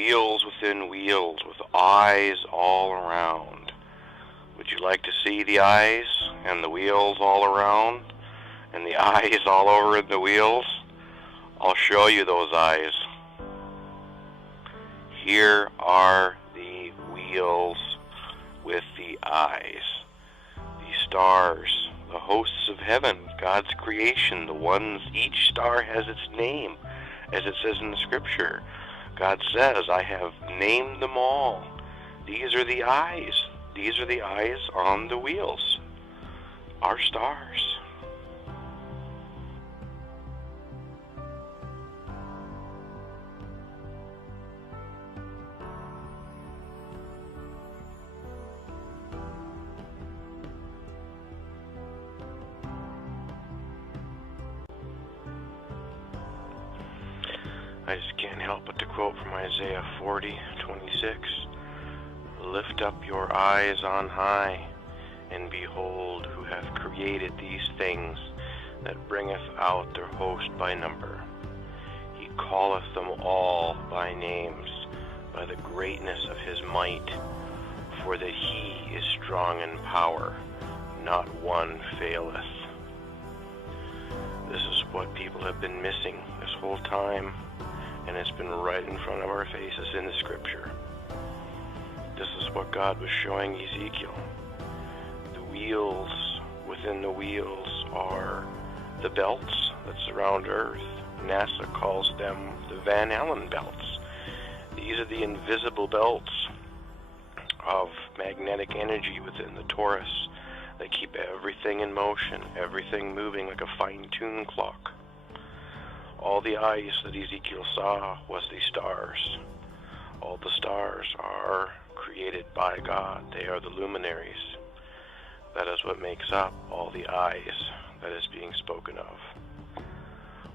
wheels within wheels with eyes all around. Would you like to see the eyes and the wheels all around and the eyes all over the wheels? I'll show you those eyes. Here are the wheels with the eyes. The stars, the hosts of heaven, God's creation, the ones, each star has its name, as it says in the scripture. God says, I have named them all. These are the eyes. These are the eyes on the wheels. Our stars. I just can't help but to quote from Isaiah 40:26. Lift up your eyes on high, and behold, who hath created these things, that bringeth out their host by number. He calleth them all by names, by the greatness of his might, for that he is strong in power, not one faileth. This is what people have been missing this whole time, and it's been right in front of our faces in the scripture. This is what God was showing Ezekiel. The wheels within the wheels are the belts that surround Earth. NASA calls them the Van Allen belts. These are the invisible belts of magnetic energy within the torus that keep everything in motion, everything moving like a fine-tuned clock. All the eyes that Ezekiel saw was the stars. All the stars are created by God. They are the luminaries. That is what makes up all the eyes that is being spoken of.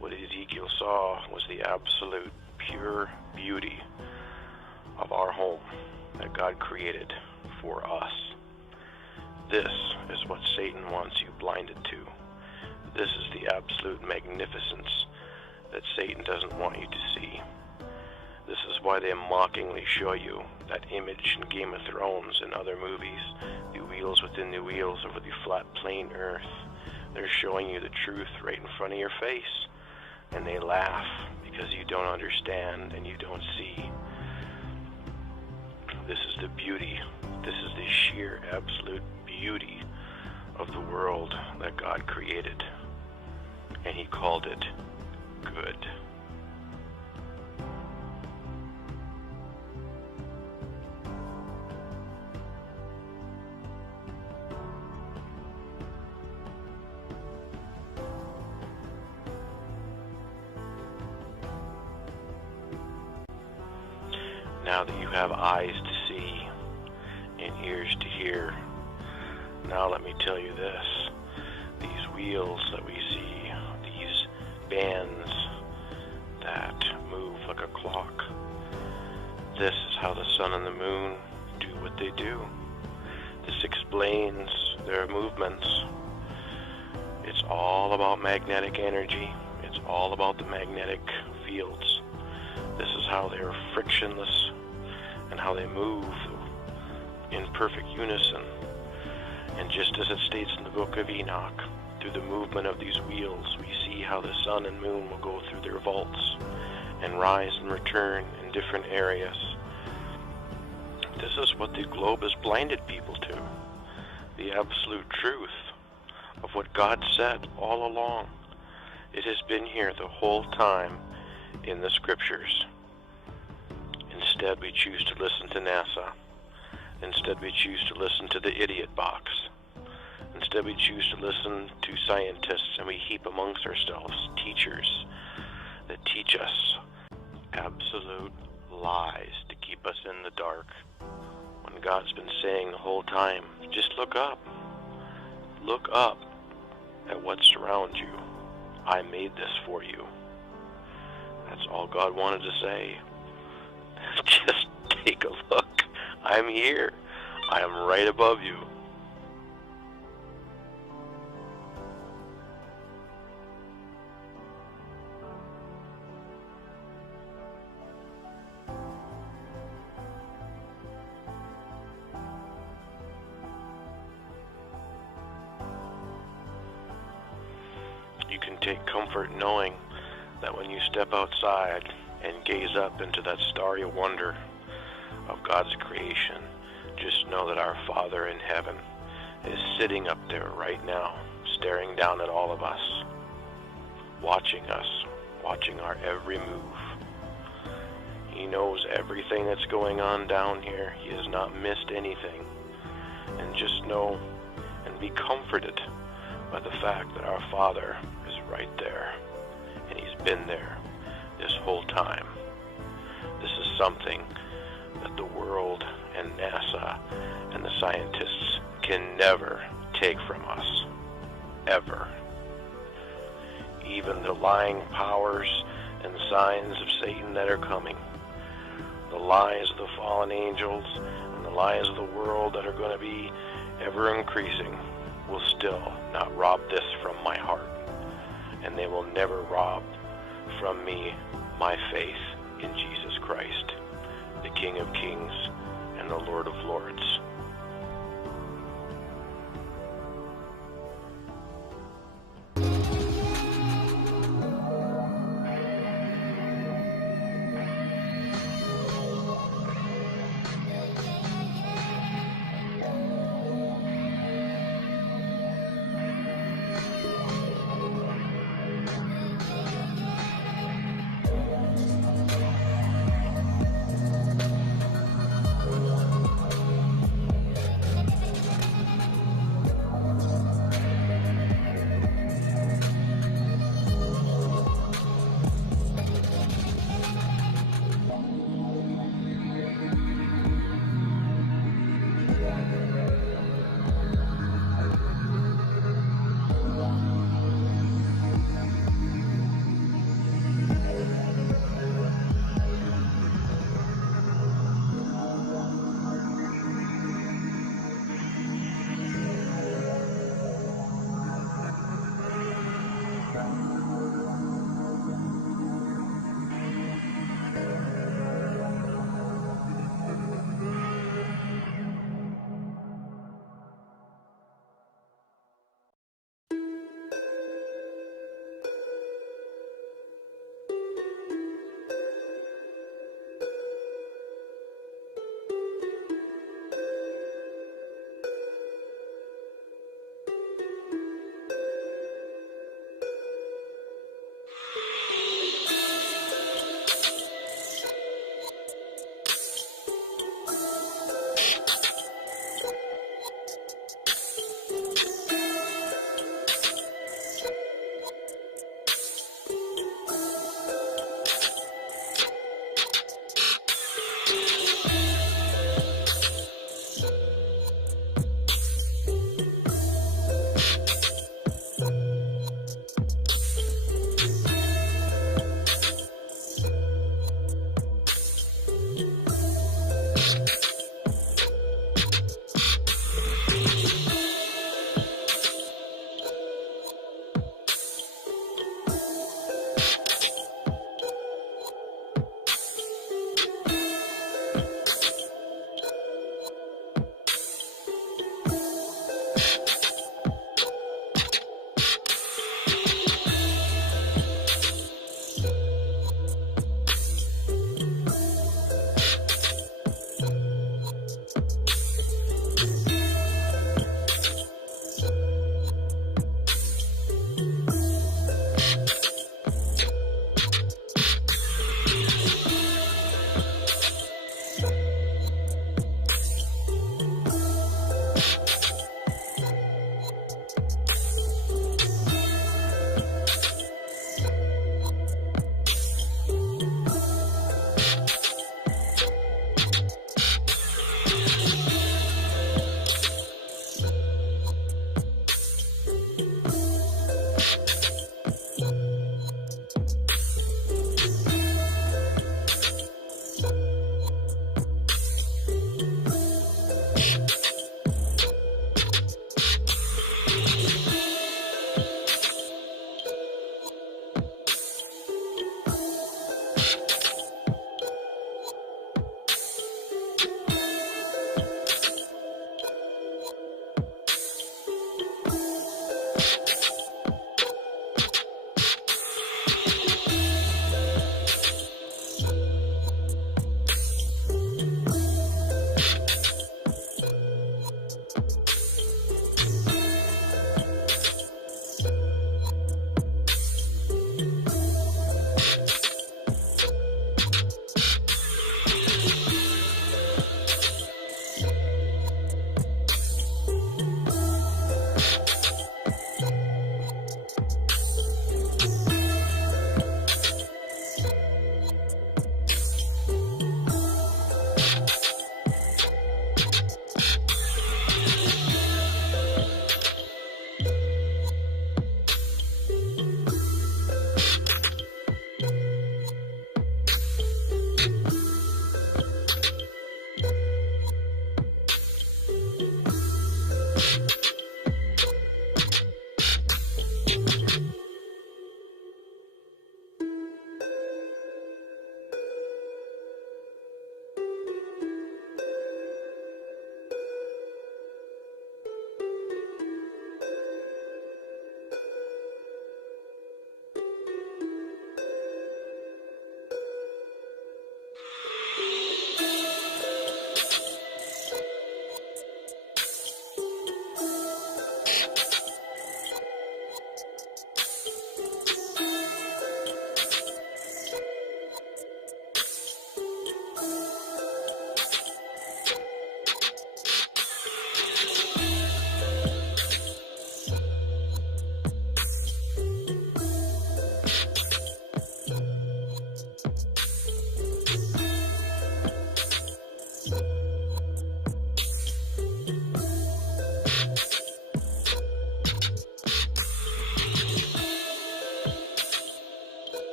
What Ezekiel saw was the absolute pure beauty of our home that God created for us. This is what Satan wants you blinded to. This is the absolute magnificence that Satan doesn't want you to see. This is why they mockingly show you that image in Game of Thrones and other movies, the wheels within the wheels over the flat plain earth. They're showing you the truth right in front of your face, and they laugh because you don't understand and you don't see. This is the beauty. This is the sheer absolute beauty of the world that God created, and he called it good. Now that you have eyes to see and ears to hear, now let me tell you this. These wheels that we see, these bands that move like a clock, this is how the sun and the moon do what they do. This explains their movements. It's all about magnetic energy. It's all about the magnetic fields. This is how they are frictionless and how they move in perfect unison. And just as it states in the book of Enoch, through the movement of these wheels, we see how the sun and moon will go through their vaults and rise and return in different areas. This is what the globe has blinded people to. The absolute truth of what God said all along. It has been here the whole time in the scriptures. Instead, we choose to listen to NASA. Instead, we choose to listen to the idiot box. Instead, we choose to listen to scientists, and we heap amongst ourselves teachers that teach us absolute lies to keep us in the dark. When God's been saying the whole time, just look up. Look up at what surrounds you. I made this for you. That's all God wanted to say. Just take a look. I'm here. I am right above you. You can take comfort knowing that when you step outside and gaze up into that starry wonder of God's creation, just know that our Father in heaven is sitting up there right now, staring down at all of us, watching our every move. He knows everything that's going on down here. He has not missed anything. And just know and be comforted by the fact that our Father is right there, and He's been there this whole time. This is something that the world and NASA and the scientists can never take from us, ever. Even the lying powers and signs of Satan that are coming, the lies of the fallen angels and the lies of the world that are going to be ever increasing, will still not rob this from my heart, and they will never rob from me my faith in Jesus Christ, the King of Kings and the Lord of Lords.